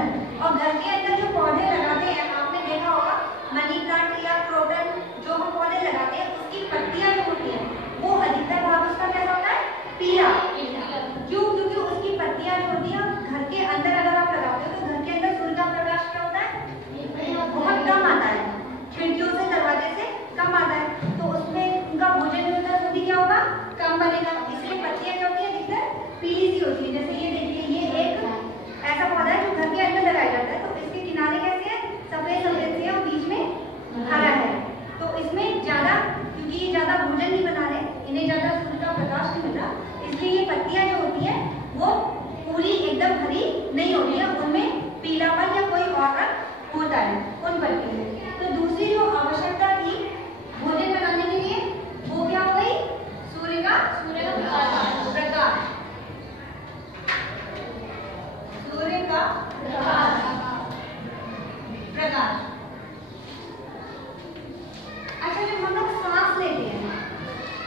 अंदर। और घर के अंदर जो पौधे लगाते हैं, आपने देखा होगा मनी प्लांट या क्रोटन जो हम पौधे लगाते हैं, उसकी पत्तियां जो होती हैं वो अधिकतर भाग उसका कैसा होता है, पीला। क्यों? क्योंकि उसकी पत्तियां जो होती हैं घर के अंदर अगर आप लगाते हो तो घर के अंदर सूर्य का प्रकाश क्या होता है, बहुत कम आता है, खिड़कियों से दरवाजे से कम आता है, तो उसमें उनका भोजन जो होता है वो भी क्या होगा, कम बनेगा। इसलिए पत्तियां जो होती है अधिकतर पीली सी होती है। जैसे ये देखिए, ये एक ऐसा पौधा है जो घर के अंदर लगाया जाता है, तो इसके किनारे कैसे हैं, सफेद सफेद से और बीच में हरा है। तो इसमें ज्यादा, क्योंकि ये ज्यादा भोजन नहीं बना रहे, इन्हें ज्यादा सूर्य का प्रकाश नहीं मिल रहा, इसलिए ये पत्तियां जो होती है वो पूरी एकदम हरी नहीं होती है, उनमें पीलापन या कोई और रंग होता है उन पत्तियों में। तो दूसरी जो आवश्यकता थी भोजन बनाने के लिए वो क्या हो गई, सूर्य का प्रकाश। सूर्य का प्रकाश। अच्छा, जब हम लोग सांस लेते हैं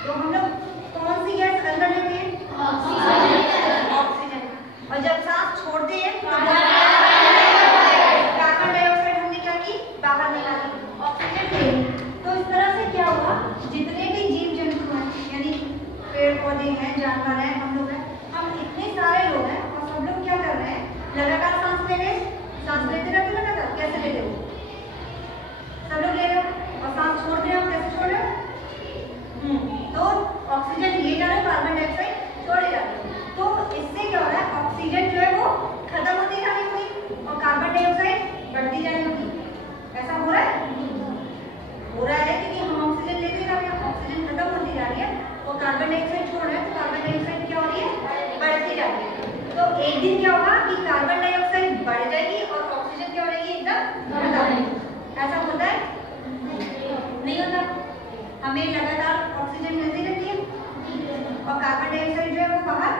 तो हम लोग कौन सी गैस अंदर लेते हैं, ऑक्सीजन। और जब सांस छोड़ते हैं तो कार्बन डाइऑक्साइड हमने क्या की, बाहर निकाली, ऑक्सीजन ले। तो इस तरह से क्या हुआ, जितने भी जीव जंतु हैं, यानी पेड़ पौधे हैं, जानवर हैं, हम लोग हैं, हम इतने सारे लोग हैं और सब लोग क्या कर रहे हैं, लगातार सांस ले रहे हैं, सांस लेते रहते लगातार। कैसे लेते हो, सब लोग ले रहे हो, और सांस छोड़ रहे हो, कैसे छोड़ रहे हो, तो ऑक्सीजन लिए जा रहे हो, कार्बन डाइऑक्साइड छोड़े जा रहे हो। तो इससे क्या हो रहा है, ऑक्सीजन जो है वो खत्म होती जा रही होगी और कार्बन डाइऑक्साइड बढ़ती जा रही होगी। ऐसा हो रहा है, क्योंकि हम ऑक्सीजन लेते जा रहे हैं, ऑक्सीजन खत्म होती जा रही है और कार्बन डाइऑक्साइड छोड़ रहे हैं, तो कार्बन डाइऑक्साइड क्या हो रही है, बढ़ती जा रही है। तो एक दिन क्या होगा कि कार्बन डाइऑक्साइड बढ़ जाएगी और ऑक्सीजन क्या हो जाएगी, एकदम खत्म। ऐसा होता है, नहीं होता, हमें लगातार ऑक्सीजन मिलती रहती है और कार्बन डाइऑक्साइड जो है वो बाहर